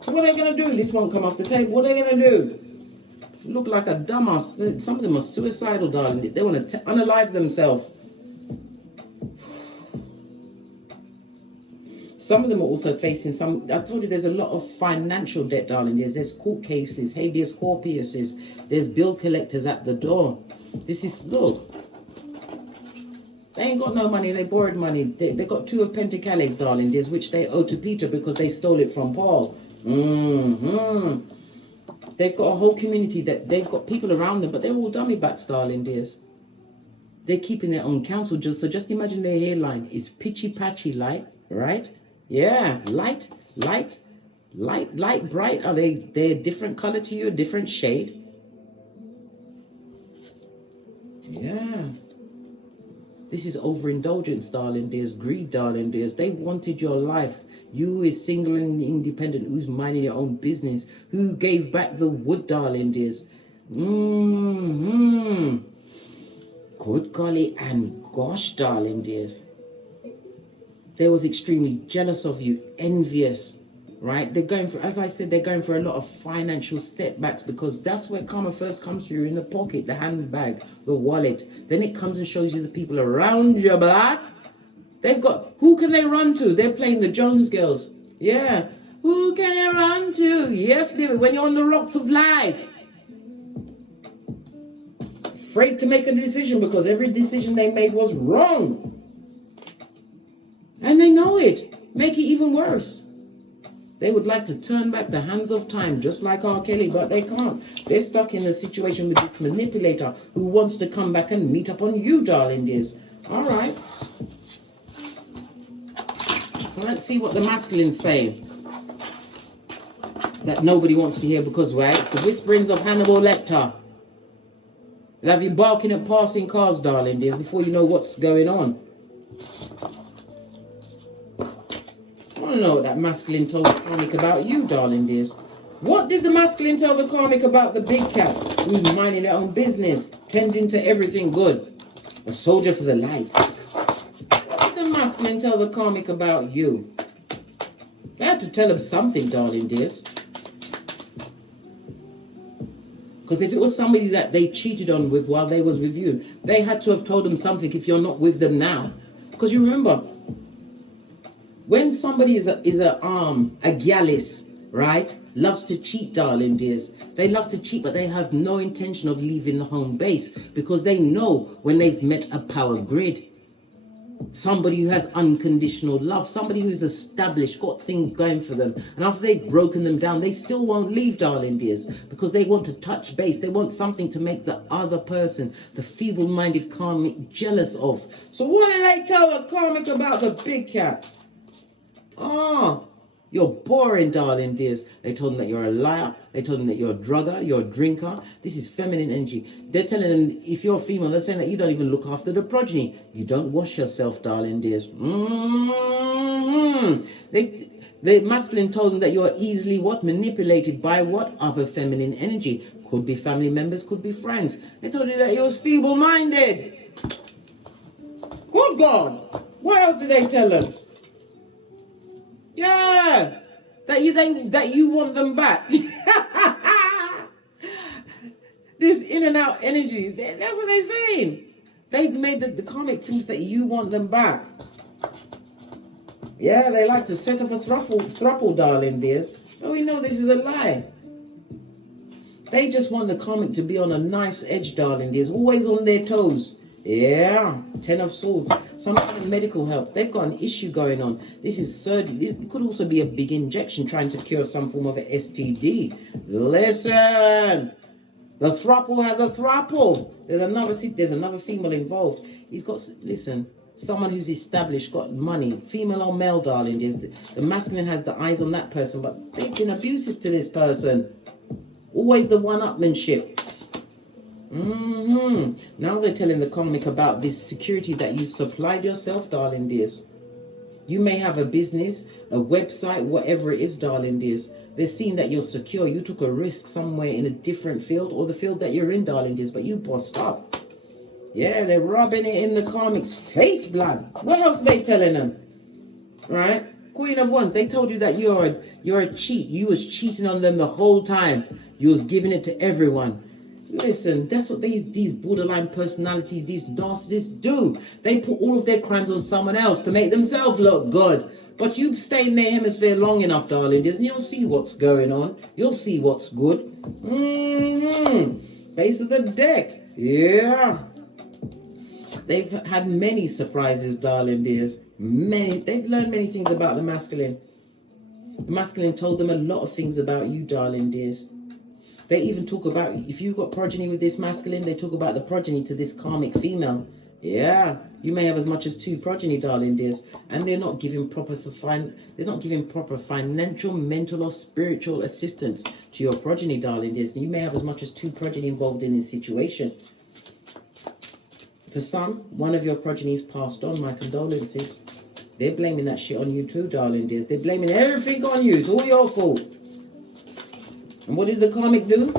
So what are they going to do? This won't come off the table. What are they going to do? Look like a dumbass. Some of them are suicidal, darling. They want to unalive themselves. Some of them are also facing some, I told you there's a lot of financial debt, darling. There's court cases, habeas corpuses. There's bill collectors at the door. This is, look. They ain't got no money, they borrowed money. They got 2 of Pentacles, darling, dears, which they owe to Peter because they stole it from Paul. They've got a whole community that they've got people around them, but they're all dummy bats, darling dears. They're keeping their own counsel. So just imagine their hairline is pitchy patchy light, right? Yeah, light, bright. Are they're a different color to you, a different shade? Yeah. This is overindulgence, darling dears. Greed, darling dears. They wanted your life. You is single and independent, who's minding your own business, who gave back the wood, darling dears. Good golly and gosh, darling dears. They was extremely jealous of you, envious, right? They're going for, as I said, they're going for a lot of financial setbacks because that's where karma first comes through, in the pocket, the handbag, the wallet. Then it comes and shows you the people around you, blood. They've got, who can they run to? They're playing the Jones Girls. Yeah. Who can they run to? Yes, baby, when you're on the rocks of life. Afraid to make a decision because every decision they made was wrong. And they know it. Make it even worse. They would like to turn back the hands of time, just like R. Kelly, but they can't. They're stuck in a situation with this manipulator who wants to come back and meet up on you, darling dears. All right. Let's see what the masculine's saying. That nobody wants to hear because, right, it's the whisperings of Hannibal Lecter. They'll have you barking at passing cars, darling dears, before you know what's going on. I want to know what that masculine told the karmic about you, darling dears. What did the masculine tell the karmic about the big cat who's minding their own business, tending to everything good? A soldier for the light. What did the masculine tell the karmic about you? They had to tell him something, darling dears. Because if it was somebody that they cheated on with while they was with you, they had to have told them something if you're not with them now. Because you remember, when somebody is a gyalis, right, loves to cheat, darling dears. They love to cheat, but they have no intention of leaving the home base because they know when they've met a power grid. Somebody who has unconditional love, somebody who's established, got things going for them. And after they've broken them down, they still won't leave, darling dears, because they want to touch base. They want something to make the other person, the feeble-minded karmic, jealous of. So what did they tell the karmic about the big cat? You're boring, darling dears. They told them that you're a liar. They told them that you're a drugger, you're a drinker. This is feminine energy. They're telling them, if you're a female, they're saying that you don't even look after the progeny. You don't wash yourself, darling dears. The masculine told them that you're easily what? Manipulated by what? Other feminine energy. Could be family members, could be friends. They told you that you was feeble-minded. Good God. What else did they tell them? Yeah, that you want them back. This in and out energy, that's what they're saying. They've made the karmic think that you want them back. Yeah, they like to set up a thruple, darling dears. Oh, we know this is a lie. They just want the karmic to be on a knife's edge, darling dears, always on their toes. Yeah. Ten of Swords, some kind of medical help. They've got an issue going on. This is surgery. This could also be a big injection trying to cure some form of an STD. Listen, the throuple has a throuple. There's another female involved. He's got, listen, someone who's established, got money, female or male, darling. The masculine has the eyes on that person, but they've been abusive to this person. Always the one-upmanship. Now they're telling the karmic about this security that you've supplied yourself, darling dears. You may have a business, a website, whatever it is, darling dears. They're seeing that you're secure. You took a risk somewhere in a different field or the field that you're in, darling dears, but you bossed up. Yeah, they're rubbing it in the karmic's face, blood. What else are they telling them? Right? Queen of Wands, they told you that you're a cheat. You was cheating on them the whole time. You was giving it to everyone. Listen, that's what these borderline personalities, these narcissists do. They put all of their crimes on someone else to make themselves look good. But you stay in their hemisphere long enough, darling, and you'll see what's going on. You'll see what's good. Base of the deck. Yeah. They've had many surprises, darling dears. Many. They've learned many things about the masculine. The masculine told them a lot of things about you, darling dears. They even talk about, if you've got progeny with this masculine, they talk about the progeny to this karmic female. Yeah, you may have as much as 2 progeny, darling dears, and they're not giving proper financial, mental, or spiritual assistance to your progeny, darling dears. And you may have as much as 2 progeny involved in this situation. For some, one of your progenies passed on. My condolences. They're blaming that shit on you too, darling dears. They're blaming everything on you. It's all your fault. And what did the karmic do?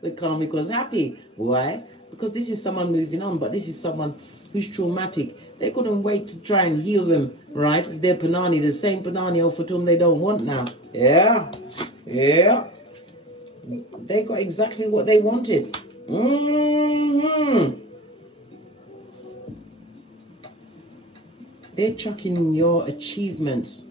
The karmic was happy. Why? Because this is someone moving on, but this is someone who's traumatic. They couldn't wait to try and heal them, right? With their panani, the same panani for whom they don't want now. Yeah. Yeah. They got exactly what they wanted. They're chucking your achievements.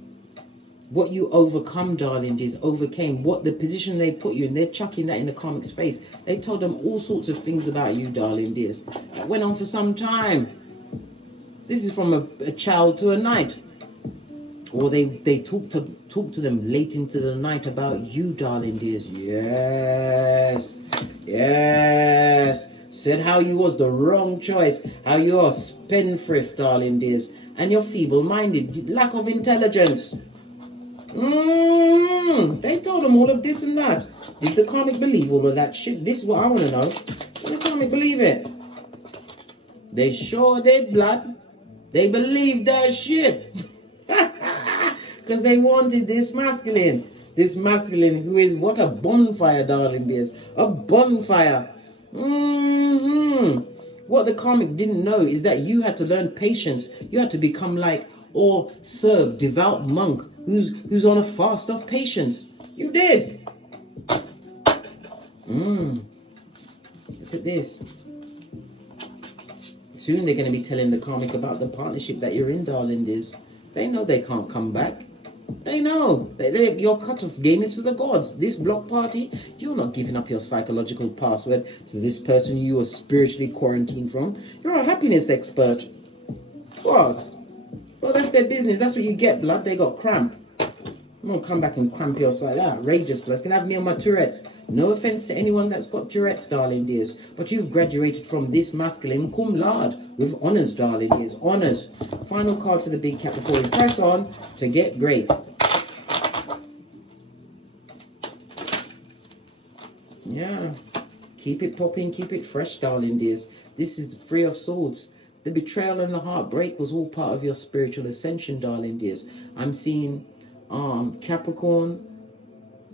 What you overcome, darling, is overcame. What the position they put you in, they're chucking that in the karmic's face. They told them all sorts of things about you, darling dears. That went on for some time. This is from a child to a knight. Or they talk to them late into the night about you, darling dears. Yes. Yes. Said how you was the wrong choice. How you're a spendthrift, darling dears. And you're feeble-minded. Lack of intelligence. They told them all of this and that. Did the karmic believe all of that shit? This is what I want to know. Did the karmic believe it? They sure did, blood. They believed that shit. Because they wanted this masculine. This masculine who is what a bonfire, darling dears. A bonfire. What the karmic didn't know is that you had to learn patience. You had to become like or serve devout monk who's on a fast of patience. You did. Look at this. Soon they're going to be telling the karmic about the partnership that you're in, darling dears. They know they can't come back. They know. Your cut-off game is for the gods. This block party, you're not giving up your psychological password to this person you are spiritually quarantined from. You're a happiness expert. What? Well, that's their business. That's what you get, blood. They got cramp. I'm going to come back and cramp your side. Outrageous, blood. It's going to have me on my Tourette's. No offense to anyone that's got Tourette's, darling dears. But you've graduated from this masculine cum laude with honours, darling dears. Honours. Final card for the big cat before we press on to get great. Yeah. Keep it popping. Keep it fresh, darling dears. This is 3 of Swords. The betrayal and the heartbreak was all part of your spiritual ascension, darling dears. I'm seeing Capricorn,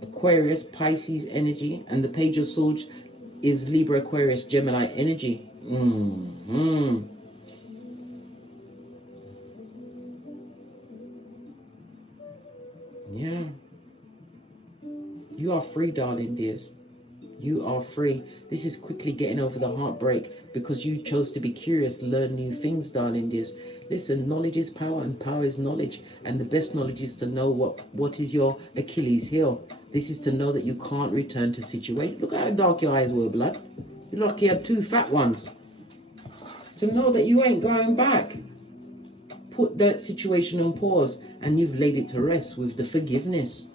Aquarius, Pisces energy, and the Page of Swords is Libra, Aquarius, Gemini energy. Yeah. You are free, darling dears. You are free. This is quickly getting over the heartbreak because you chose to be curious, learn new things, darling dears. Listen, knowledge is power and power is knowledge. And the best knowledge is to know what is your Achilles heel. This is to know that you can't return to situation. Look how dark your eyes were, blood. You look like you had 2 fat ones. to know that you ain't going back. Put that situation on pause and you've laid it to rest with the forgiveness.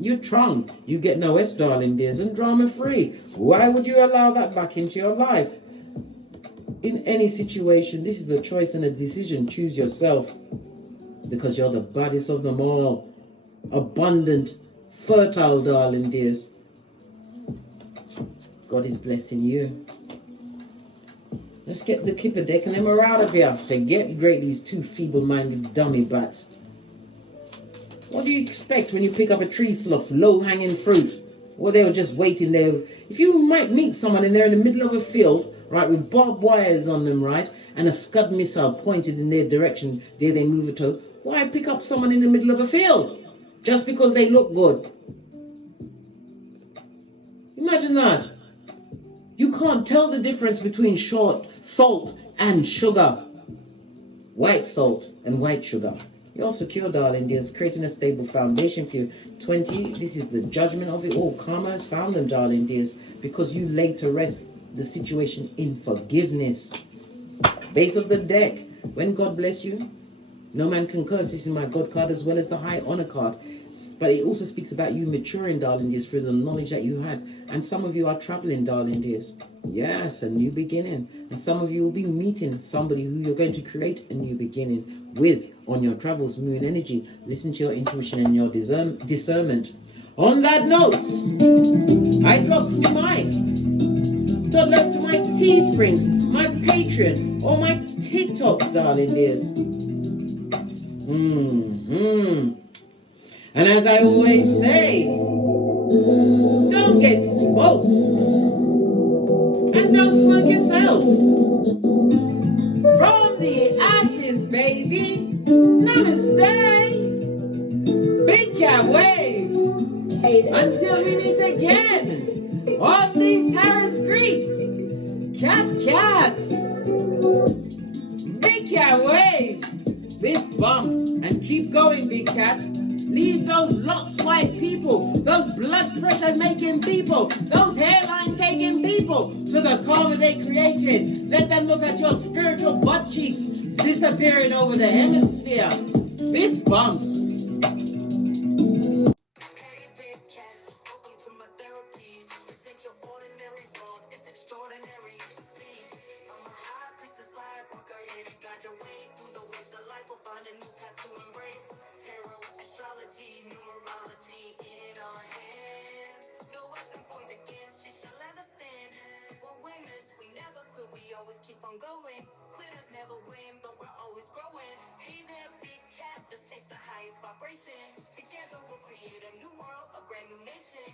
You're drunk. You get no S, darling dears, and drama free. Why would you allow that back into your life? In any situation, this is a choice and a decision. Choose yourself. Because you're the baddest of them all. Abundant, fertile, darling dears. God is blessing you. Let's get the kipper deck and then we're out of here. Forget great these two feeble-minded dummy bats. What do you expect when you pick up a tree slough, low-hanging fruit? Well, they were just waiting there. If you might meet someone and they're in the middle of a field, right, with barbed wires on them, right, and a Scud missile pointed in their direction, dare they move a toe, why pick up someone in the middle of a field? Just because they look good. Imagine that. You can't tell the difference between salt and sugar. White salt and white sugar. You're secure, darling dears, creating a stable foundation for you. 20, this is the judgment of it all. Karma has found them, darling dears, because you laid to rest the situation in forgiveness. Base of the deck. When God bless you, no man can curse. This is my God card as well as the High Honor card. But it also speaks about you maturing, darling dears, through the knowledge that you had. And some of you are traveling, darling dears. Yes, a new beginning. And some of you will be meeting somebody who you're going to create a new beginning with on your travels, moon energy. Listen to your intuition and your discernment. On that note, I dropped me mine. So love to my Teesprings, my Patreon, or my TikToks, darling dears. And as I always say, don't get smoked. And don't smoke yourself. From the ashes, baby. Namaste. Big cat wave. Until we meet again on these terrace streets. Cat. Big cat wave. Fist bump and keep going, big cat. Leave those lot swipe people, those blood pressure making people, those hairline taking people to the karma they created. Let them look at your spiritual butt cheeks disappearing over the hemisphere. Fist bump. Hey, big cat, welcome to my therapy. This ain't your ordinary world, it's extraordinary. See, I'm a high priestess lightworker, here to guide your way through the waves of life. We'll find a new path to embrace. Tarot, astrology, numerology in our hands. No weapon formed against you shall ever stand. We're winners, we never quit, we always keep on going. Quitters never win, but we're always growing. Hey there, big cat, let's chase the highest vibration. Together we'll create a new world, a brand new nation.